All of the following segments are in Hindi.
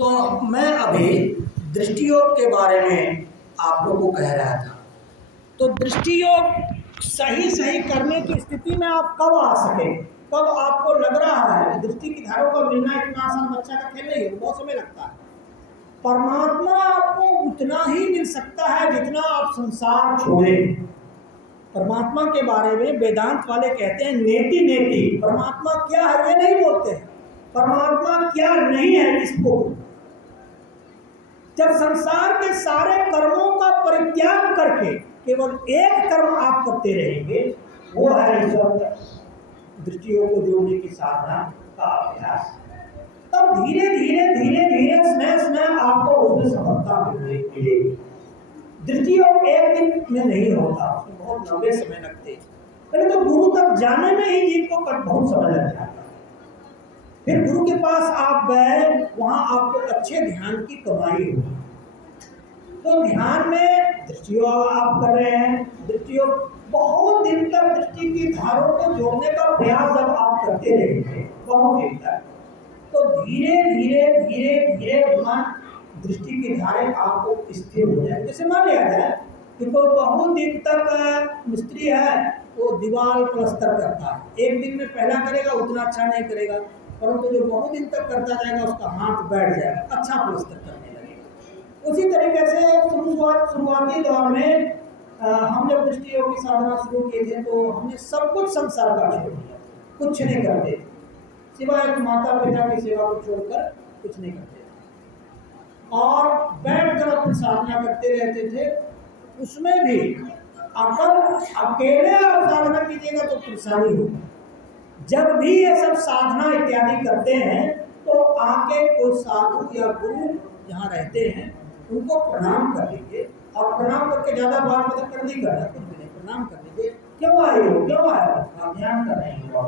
तो मैं अभी दृष्टियोग के बारे में आप लोगों को कह रहा था। तो दृष्टियोग सही सही करने की स्थिति में आप कब आ सके, कब आपको लग रहा है दृष्टि की धारों का मिलना इतना आसान बच्चा का खेल नहीं है, बहुत समय लगता है। परमात्मा आपको उतना ही मिल सकता है जितना आप संसार छोड़ें। परमात्मा के बारे में वेदांत वाले कहते हैं नेति नेति, परमात्मा क्या है ये नहीं बोलते हैं, परमात्मा क्या नहीं है इसको। जब संसार के सारे कर्मों का परित्याग करके केवल एक कर्म आप करते रहेंगे, वो है ईश्वर दृष्टियों को जोड़ने की साधना का अभ्यास। तब धीरे धीरे धीरे धीरे स्नेह स्नेह आपको उसमें सफलता मिलेगी। दृष्टियोग एक दिन में नहीं होता, उसमें बहुत लंबे समय लगते हैं। पहले तो गुरु तक जाने में ही जीव को बहुत समय लग जाता है। फिर गुरु के पास आप गए, वहां आपको अच्छे ध्यान की कमाई होगी। तो ध्यान में दृष्टियोग आप कर रहे हैं, दृष्टियोग बहुत दिन तक दृष्टि की धारों को जोड़ने का प्रयास जब आप करते रहेंगे बहुत दिन तक, तो धीरे धीरे धीरे धीरे मन दृष्टि की धारें आपको स्थिर हो जाए। जैसे मान लिया जाए कि कोई बहुत दिन तक मिस्त्री है, वो दीवार प्लस्तर करता है, एक दिन में पहला करेगा उतना अच्छा नहीं करेगा, परंतु जो बहुत दिन तक करता जाएगा उसका हाथ बैठ जाएगा, अच्छा प्लस्तर करने लगेगा। उसी तरीके से शुरुआती दौर में हम जब दृष्टियोग की साधना शुरू किए थे तो हमने सब कुछ संसार का छोड़ दिया, कुछ नहीं करते थे, सिवाय माता पिता की सेवा को छोड़कर कुछ नहीं करते थे और बैठकर अपनी साधना करते रहते थे। उसमें भी अगर अकेले आप साधना कीजिएगा तो परेशानी होगी। जब भी ये सब साधना इत्यादि करते हैं तो आके कोई साधु या गुरु जहाँ रहते हैं उनको प्रणाम कर लीजिए, और प्रणाम करके ज़्यादा बात मतलब कर नहीं करना, कुछ भी नहीं, प्रणाम कर लीजिए। क्यों आए हो, क्यों आए हो, आप ध्यान कर रहे हो,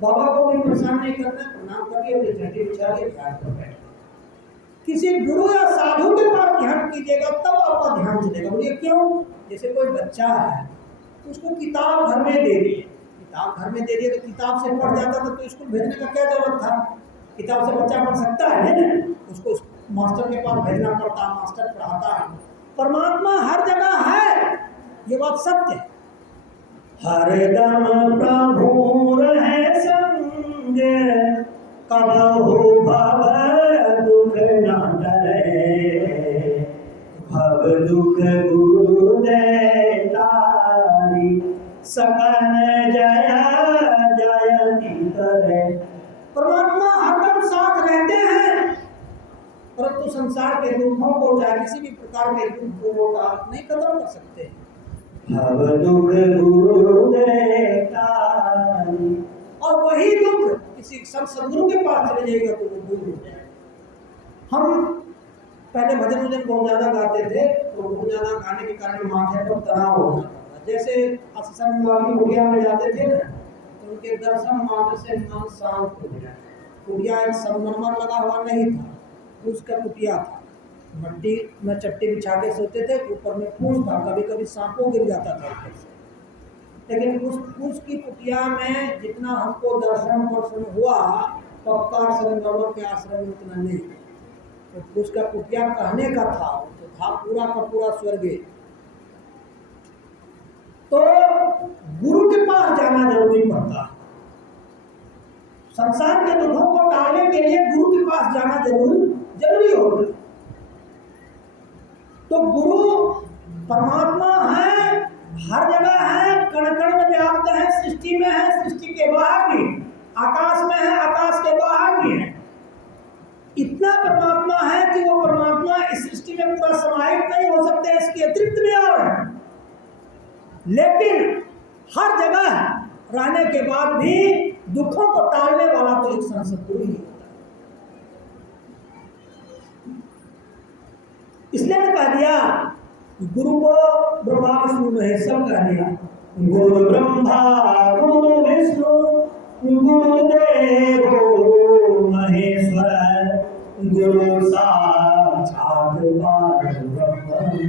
बाबा को भी परेशान नहीं करना, प्रणाम करिए, अपनी चड्डी बिछा के ध्यान पर बैठिए। किसी गुरु या साधु के पास ध्यान कीजिएगा तब आपका ध्यान चलेगा। बोलिए क्यों? जैसे कोई बच्चा है, उसको किताब घर में दे दिए, किताब घर में दे दिए तो किताब से पढ़ जाता था तो स्कूल भेजने का क्या जरूरत था? किताब से बच्चा पढ़ सकता है ना, उसको मास्टर के पास भेजना पड़ता है, मास्टर पढ़ाता है। परमात्मा हर जगह है, ये बात सत्य है। हरदम प्रभु रहे संग, कबहु भव दुख न टले, भव दुख गुरु दे तारी, सकन जय जयति करे। परमात्मा हरदम साथ रहते हैं, परंतु संसार के दुखों को, चाहे किसी भी प्रकार के दुख को आप नहीं खत्म कर सकते। भव दुख गुरु दे तारी, और वही दुख किसी सदगुरु के पास चले जाएगा तो वो दूर हो जाएगा। हम पहले भजन बहुत ज्यादा गाते थे, तो बहुत ज्यादा गाने के कारण माथे पर तनाव हो जाता था। जैसे आश्रम वाली कुटिया में जाते थे ना, तो उनके दर्शन मात्र से मन शांत हो गया। कुटिया एक संगमरमर लगा हुआ नहीं था, उसका कुटिया था, मट्टी में चट्टी बिछा के सोते थे, ऊपर में फूस था, कभी कभी सांपों गिर जाता था ऊपर से। लेकिन उस फूस की कुटिया में जितना हमको दर्शन हुआ, पक्का संगमरमर के आश्रम में उतना नहीं। तो उसका कुटिया कहने का था, तो था पूरा का पूरा स्वर्गीय। तो गुरु के पास जाना जरूरी पड़ता है। संसार के दुखों को टालने के लिए गुरु के पास जाना जरूरी होता है। तो गुरु परमात्मा है, हर जगह है, कण कण में व्याप्त है, सृष्टि में है, सृष्टि के बाहर भी, आकाश में है, आकाश के बाहर भी है। इतना परमात्मा है कि वो परमात्मा इस सृष्टि में पूरा समाहित नहीं हो सकते, इसके अतिरिक्त भी और है। लेकिन हर जगह रहने के बाद भी दुखों को टालने वाला तो एक सदगुरु ही होता है। इसलिए कह दिया गुरु को ब्रह्मा विष्णु महेश्वर कह दिया। गुरु ब्रह्मा गुरु विष्णु गुरुदेव महेश्वर, गुरु साक्षात परब्रह्म,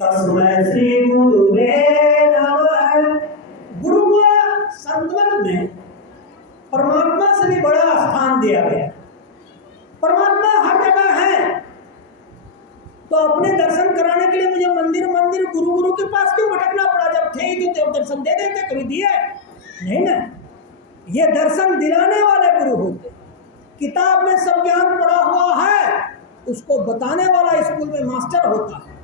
तस्मै श्री गुरुवे नमः। गुरु को संतवन में परमात्मा से भी बड़ा स्थान दिया गया। परमात्मा हर जगह है, तो अपने दर्शन कराने के लिए मुझे मंदिर मंदिर गुरु गुरु के पास क्यों भटकना पड़ा? जब थे ही तो देव दर्शन दे देते, कभी दिए नहीं ना। ये दर्शन दिलाने वाले गुरु होते। किताब में सब ज्ञान पढ़ा हुआ है, उसको बताने वाला स्कूल में मास्टर होता है।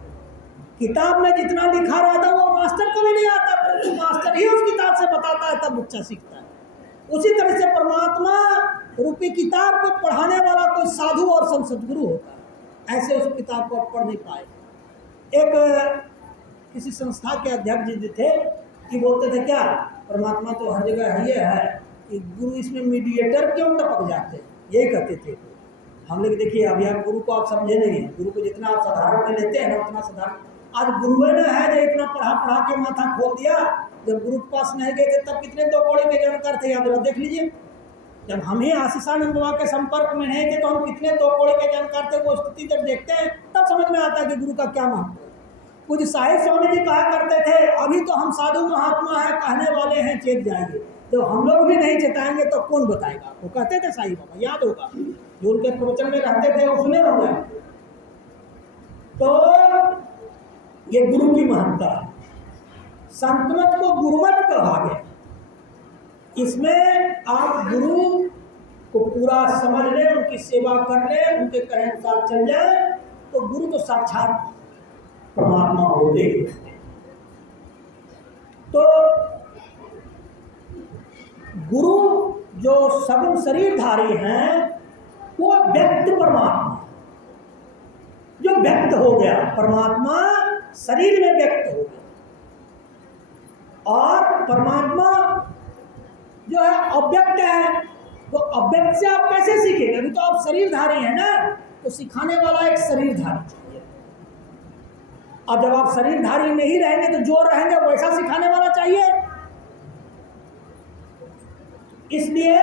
किताब में जितना लिखा रहता है वो मास्टर को भी नहीं आता, परंतु मास्टर ही उस किताब से बताता है, तब बच्चा सीखता है। उसी तरह से परमात्मा रूपी किताब को पढ़ाने वाला कोई साधु और सदगुरु होता है। ऐसे उस किताब को पढ़ नहीं पाए। एक किसी संस्था के अध्यक्ष जी थे कि बोलते थे क्या परमात्मा तो हर जगह ये है कि गुरु इसमें मीडिएटर क्यों टपक जाते हैं, यही कहते थे। हम लोग देखिए अब यहाँ गुरु को आप समझे नहीं है, गुरु को जितना आप साधारण में लेते हैं ना उतना साधारण आज गुरु ने है जो इतना पढ़ा के माथा खोल दिया। जब गुरु के पास नहीं गए थे तब कितने दो कौड़े के जानकार थे, याद देख लीजिए। जब हम ही आशीषानंद बाबा के संपर्क में नहीं थे तो हम कितने दो कौड़े के जानकार थे। वो स्थिति जब देखते हैं तब समझ में आता है कि गुरु का क्या महत्व है। कुछ साहिब स्वामी जी कहा करते थे अभी तो हम साधु महात्मा है कहने वाले हैं, चेत जाएंगे। तो हम लोग भी नहीं चेताएंगे तो कौन बताएगा? वो कहते थे साईं बाबा, याद होगा जो उनके प्रवचन में रहते थे वो सुने होंगे। तो ये गुरु की महत्ता है। संतमत को गुरुमत कहा गया। इसमें आप गुरु को पूरा समझ लें, उनकी सेवा कर लें, उनके कहे अनुसार चल जाए तो गुरु तो साक्षात परमात्मा होते हैं। तो गुरु जो सगुण शरीरधारी हैं वो व्यक्त परमात्मा, जो व्यक्त हो गया परमात्मा शरीर में व्यक्त हो गया। और परमात्मा जो है अव्यक्त है, तो अव्यक्त से आप कैसे सीखेंगे? अभी तो आप शरीरधारी हैं ना, तो सिखाने वाला एक शरीरधारी चाहिए। अब जब आप शरीरधारी नहीं रहेंगे तो जो रहेंगे वैसा सिखाने वाला चाहिए। इसलिए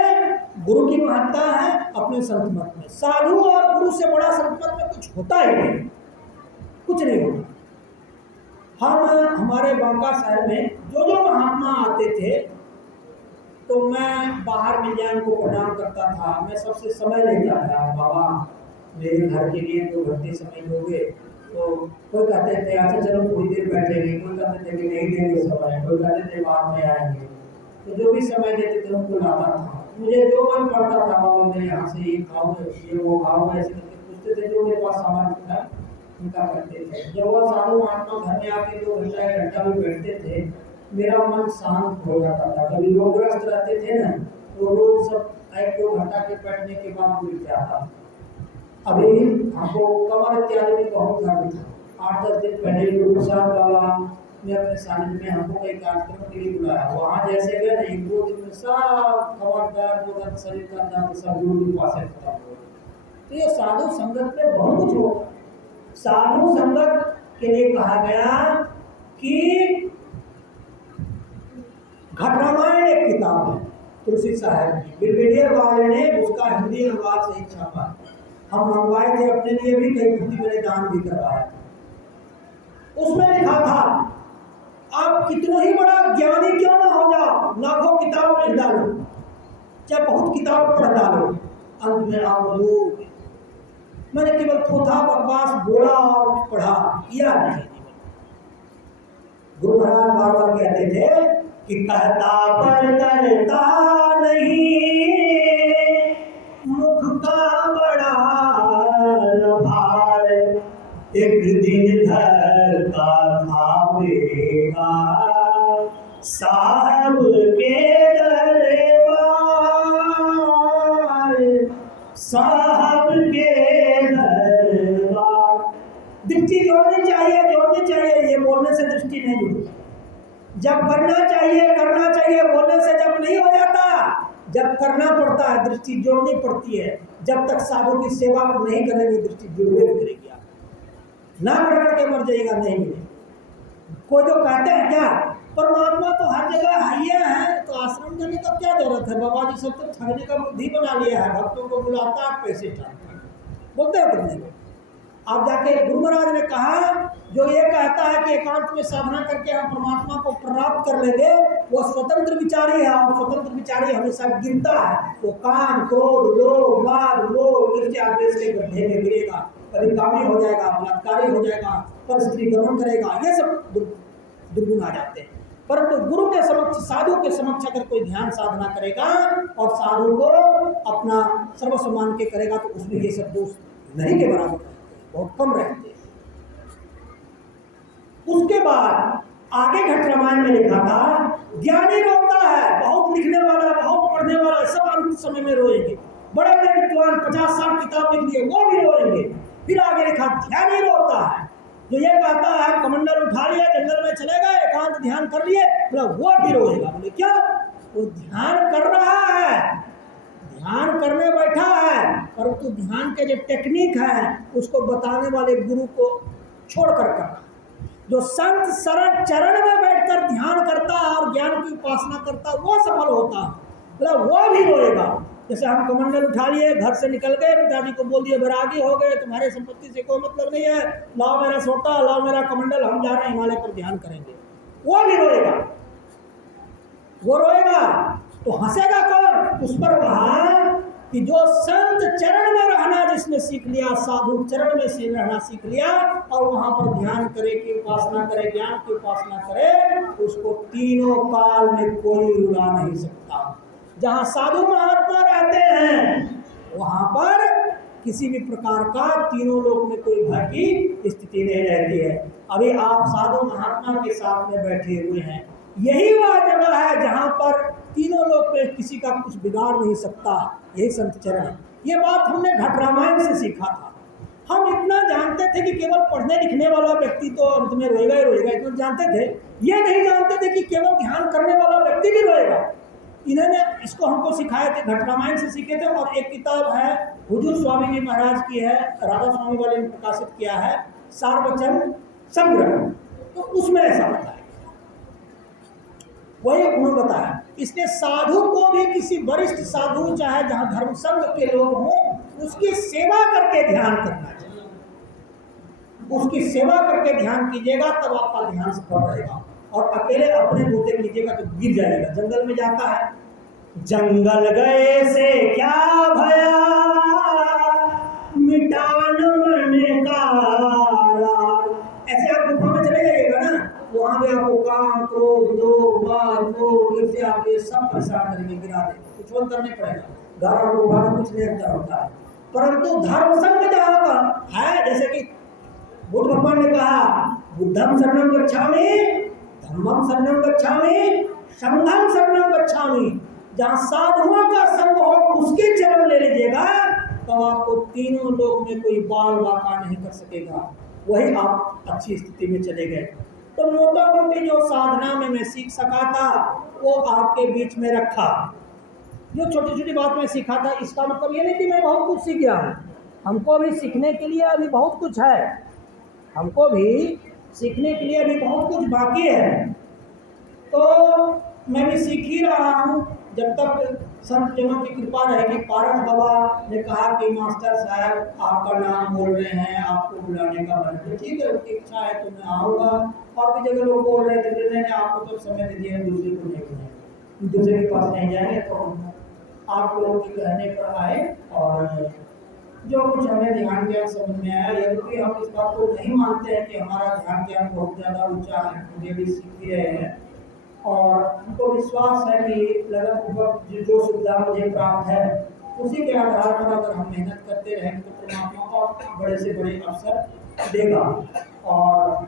गुरु की महत्ता है अपने संतमत में। साधु और गुरु से बड़ा संतमत में कुछ होता ही नहीं, कुछ नहीं होता। हम हमारे बांका शहर में जो महात्मा आते थे तो मैं बाहर मिल जाए उनको प्रणाम करता था। मैं सबसे समय लेता था, बाबा मेरे घर के लिए 2 घंटे समय दोगे? तो कोई कहते थे अच्छा चलो थोड़ी देर बैठेंगे, कोई कहते थे कि नहीं देंगे समय, कोई कहते थे बाद में आएंगे। तो जो भी समय देते थे उनको लाता था। मुझे जो मन पड़ता था बाबा मैं यहाँ से ये खाऊंगा, ये वो खाऊंगा, ऐसे करके पूछते थे। जो मेरे पास सामान था उनका करते थे। जब वह साधु महात्मा घर में आके 2 घंटा 1 घंटा भी बैठते थे मेरा मन शांत हो जाता था। कभी रोगग्रस्त रहते थे ना तो रोग सब 1-2 घंटा के बैठने के बाद मिल जाता। अभी हमको कमर इत्यादि में बहुत दर्द था। 8-10 दिन पहले गुरु प्रसाद बाबा ने अपने सानिध्य में हमको एक कार्यक्रम के लिए बुलाया। वहाँ जैसे गए ना 1-2 दिन में सब कमर दर्द शरीर का दर्द सब गुरु के पास खत्म हो गया। तो ये साधु संगत में बहुत कुछ होगा। साधु संगत के लिए कहा गया कि घट रामायण एक किताब है तुलसी साहब की, ब्रिगेडियर वाले ने उसका हिंदी अनुवाद से ही छापा। हम मंगवाए थे अपने लिए भी, कई खुद मैंने दान भी करवाया। उसमें लिखा था आप कितना ही बड़ा ज्ञानी क्यों ना हो जाओ, लाखों किताब लिख डालो, चाहे बहुत किताब पढ़ डालो, अंत में आप लोग मैंने केवल थोथा बकवास बोला और पढ़ा किया नहीं। गुरु महाराज बार बार कहते थे कि कहता पर करता नहीं, मुख का बड़ा भार, एक दिन धरता खावेगा साहब के दरबार, साहब के दरबार। दृष्टि जोड़नी चाहिए, ये बोलने से दृष्टि नहीं जुड़ती। जब करना चाहिए बोलने से जब नहीं हो जाता, जब करना पड़ता है दृष्टि जोड़नी पड़ती है। जब तक साधु की सेवा नहीं करेंगे दृष्टि जुड़वे करेगी। आप ना कर के मर जाएगा, नहीं मिलेगा। कोई जो कहते हैं क्या परमात्मा तो हर जगह है, तो आश्रम जाने का क्या जरूरत है? बाबा जी सब तो ठगने का बुद्धि बना लिया है, भक्तों को बुलाता है पैसे टालता बोलते हैं करने को। आप जाके गुरु महाराज ने कहा जो ये कहता है कि एकांत में साधना करके हम परमात्मा को प्राप्त कर लेंगे वो स्वतंत्र विचारी है। और स्वतंत्र विचारी हमेशा गिरता है, वो काम क्रोध लोभ माद मोह ईर्ष्या द्वेष के गड्ढे में गिरेगा। कभी कामी हो जाएगा, बलात्कारी हो जाएगा, पर स्त्री गमन करेगा, ये सब दुर्गुण आ जाते हैं। परंतु गुरु के समक्ष, साधु के समक्ष अगर कोई ध्यान साधना करेगा और साधु को अपना सर्वस्व मान के करेगा तो उसमें ये सब दोष नहीं के बराबर रहते हैं, बहुत कम रहते हैं। उसके बाद आगे घट रामायण में लिखा था, ज्ञानी रोता है, बहुत लिखने वाला, बहुत पढ़ने वाला, सब अंत समय में रोएंगे। बड़े बड़े विद्वान 50-60 किताब लिख दिए, वो भी रोएंगे। फिर आगे लिखा, ध्यानी रोता है, जो ये कहता है कमंडल उठा लिया, जंगल में चले गए, एकांत ध्यान कर लिए, बोला वो भी रोएगा। बोले क्या? वो ध्यान कर रहा है, ध्यान करने बैठा है, परंतु ध्यान के जो टेक्निक है उसको बताने वाले गुरु को छोड़कर करना। जो संत शरण चरण में बैठकर ध्यान करता है और ज्ञान की उपासना करता है वो सफल होता है, बोला वो भी रोएगा। जैसे हम कमंडल उठा लिए, घर से निकल गए, पिताजी को बोल दिए बैरागी हो गए, तुम्हारे संपत्ति से कोई मतलब नहीं है, लाओ मेरा सोटा, लाओ मेरा कमंडल, हम जा रहे हैं हिमालय पर ध्यान करेंगे, वो भी रोएगा। वो रोएगा तो हंसेगा कौन? उस पर कहा कि जो संत चरण में रहना जिसने सीख लिया, साधु चरण में से रहना सीख लिया और वहां पर ध्यान करे की उपासना करे, ज्ञान की उपासना करे, उसको तीनों काल में कोई रुला नहीं सकता। जहां साधु महात्मा रहते हैं वहां पर किसी भी प्रकार का तीनों लोक में कोई भय की स्थिति नहीं रहती है। अभी आप साधु महात्मा के साथ में बैठे हुए हैं, यही वह जगह है जहां पर तीनों लोग में किसी का कुछ बिगाड़ नहीं सकता, यही संत चरण है। ये बात हमने घट रामायण से सीखा था। हम इतना जानते थे कि केवल पढ़ने लिखने वाला व्यक्ति तो अंत में रोएगा ही रोएगा, इतना जानते थे। ये नहीं जानते थे कि केवल ध्यान करने वाला व्यक्ति भी रोएगा। इन्होंने इसको हमको सिखाए थे, घट रामायण से सीखे थे। और एक किताब है हुजूर स्वामी जी महाराज की है, राधा स्वामी वाले ने प्रकाशित किया है, सारवचन संग्रह, तो उसमें ऐसा बताया, वही उन्होंने बताया। इसलिए साधु को भी किसी वरिष्ठ साधु चाहे जहां धर्म संघ के लोग हों, उसकी सेवा करके ध्यान करना चाहिए। उसकी सेवा करके ध्यान कीजिएगा तब आपका ध्यान सफल रहेगा। और अकेले अपने बूते कीजिएगा तो गिर जाएगा। जंगल में जाता है, जंगल गए से क्या भया, मिटान मन का, ऐसे आप गुफा में चले जाइएगा ना, वहां भी आपको काम, क्रोध, लोभ, मोह, ईर्ष्या आप ये सब परेशान करेंगे, गिरा देंगे, कुछ और करने पड़ेगा। घर और गुफा में कुछ नहीं अंतर होता है। परंतु धर्म संघ जहाँ का है, जैसे कि बुद्ध भगवान ने कहा, बुद्धम शरणम गच्छामि, धम्मम शरणम गच्छामि, संघम शरणम गच्छामि। जहाँ साधुओं का संग हो उसके चरण ले लीजिएगा, तो आपको तीनों लोक में कोई बाल वाका नहीं कर सकेगा, वही आप अच्छी स्थिति में चले गए। तो मोटा मोटी जो साधना में मैं सीख सका था वो आपके बीच में रखा। जो छोटी छोटी बात मैं सीखा था, इसका मतलब ये नहीं कि मैं बहुत कुछ सीख गया हूँ। हमको भी सीखने के लिए अभी बहुत कुछ है, हमको भी सीखने के लिए अभी बहुत कुछ बाकी है। तो मैं भी सीख ही रहा हूँ, जब तक संत जनों की कृपा रहेगी। पारस बाबा ने कहा कि मास्टर साहब आपका नाम बोल रहे हैं, आपको बुलाने का मन है, ठीक है, उसकी इच्छा है तो मैं आऊँगा। और भी जगह लोग बोल रहे थे, नहीं आपको तो समय दे दिया, दूसरे को नहीं बुलाएंगे, दूसरे के पास नहीं जाएंगे। तो हम आप लोगों के कहने पर आए और जो कुछ हमें ध्यान ज्ञान समझ में आया, यद्यपि हम इस बात को नहीं मानते हैं कि हमारा ध्यान ज्ञान बहुत ज़्यादा ऊंचा है, मुझे भी सीख भी रहे हैं और हमको विश्वास है कि लगभग जो सुविधा मुझे प्राप्त है उसी के आधार पर अगर हम मेहनत करते रहेंगे तो परमात्मा और बड़े से बड़े अवसर देगा। और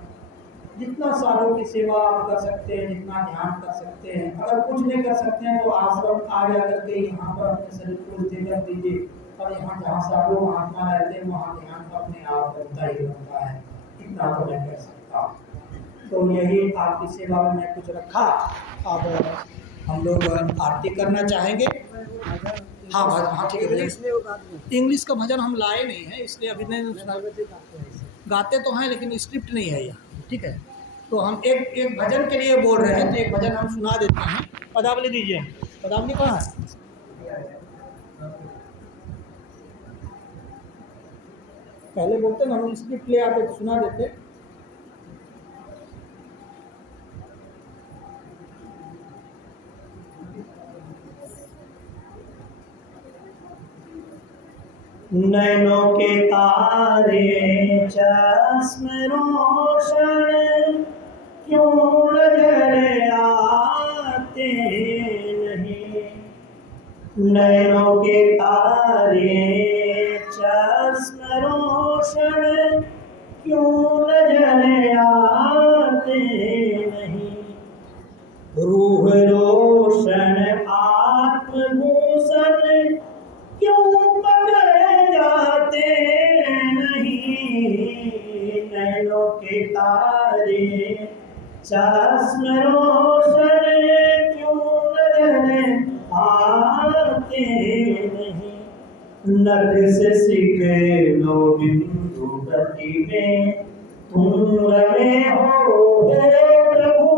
जितना साधु की सेवा आप कर सकते हैं, जितना ध्यान कर सकते हैं, अगर कुछ नहीं कर सकते हैं तो आश्रम आ जा करके यहाँ पर अपने शरीर को स्थिर कर दीजिए। और यहाँ जहाँ साधु महात्मा रहते हैं वहाँ ध्यान अपने आप बनता ही बनता है, इतना तो मैं कह सकता हूँ। तो यही आपकी सेवा में मैं कुछ रखा। अब हम लोग आरती करना चाहेंगे। हाँ हाँ ठीक है, इंग्लिश का भजन हम लाए नहीं है, इसलिए अभी नहीं सुना। गाते तो हैं लेकिन स्क्रिप्ट नहीं है यहाँ, ठीक है। तो हम एक भजन के लिए बोल रहे हैं, तो एक भजन हम सुना देते हैं। पदावली दीजिए। पदावली कहाँ है? पहले बोलते ना, हम स्क्रिप्ट ले आते तो सुना देते। नैनों के तार तारे चश्म रोशन क्यों नजर आते नहीं। नैनों के तारे चश्म रोशन क्यों नजर आते नहीं। रूह रोशन आत्मभूषण क्यों पकड़ जाते नहीं। नैनों के तारे चश्म रोशन क्यों नजर आते नहीं। नख से सीखे लो बिंदु गति में तुम रहे हो हे प्रभु।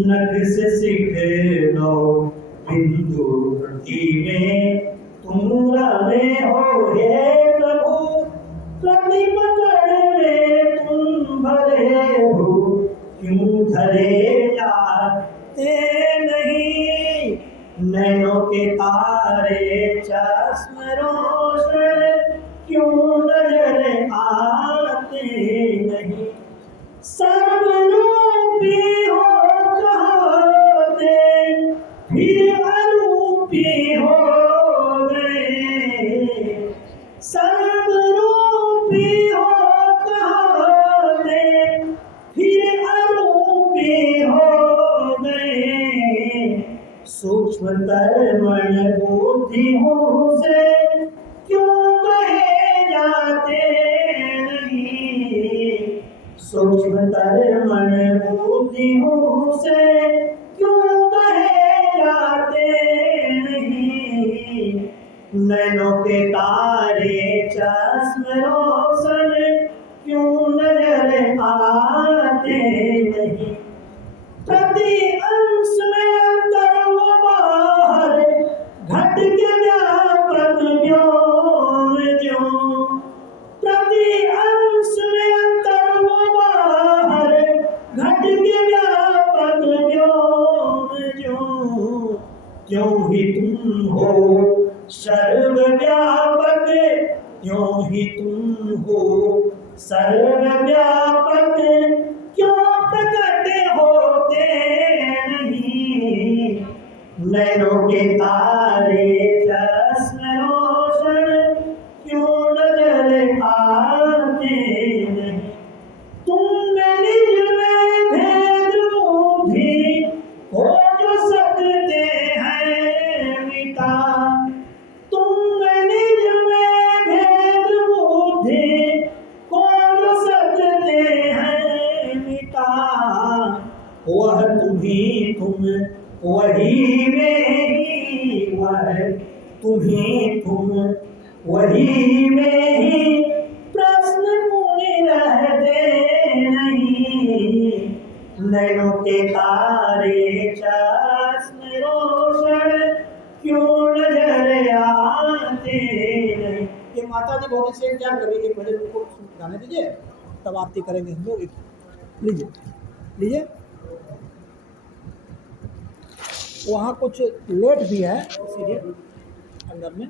नख से सीखे लो बिंदु गति में तुम रहे हो हे प्रभु। प्रति पकड़ में तुम भरे हो क्यों धरे जाते नहीं। नैनों के तारे चश्म रोशन क्यों नजर आते नहीं। सर्वरूपी हो कहते फिर अरूपी हो गए। सर्वरूपी हो कहते फिर अरूपी हो गए। सूक्ष्मतर मन बुद्धियों से क्यों कहे जाते नहीं। सूक्ष्मतर मन बुद्धियों से क्यों कहे जाते नहीं। नैनों के तारे चश्म रोशन क्यों नजर आते नहीं। प्रति अंश में अंतर वो बाहर घट के व्यापक व्योम जो। प्रति अंश में अंतर वो बाहर घट के व्यापक व्योम जो। क्यों ही तुम हो सर्वव्यापक क्यों ही तुम हो सर्वव्यापक क्यों प्रकट होते नहीं। नैनों के तारे चश्म रोशन क्यों नजर आते नहीं। तुम निज में भेद बुद्धि हो जो सकते हैं मिटा। तुम निज में भेद बुद्धि हो जो सकते हैं मिटा। वह तुम्ही तुम वही में ही वह तुम्ही तुम वही में ही प्रश्न पूर्ण रहते नहीं। नैनों के तारे चश्म रोशन क्यों नजर आते नहीं। ये माता जी बहुत अच्छे क्या कर रही है। पहले उनको गाने दीजिए तब आरती करेंगे हम लोग। लीजिए लीजिए। वहाँ कुछ लेट भी है इसीलिए अंदर में।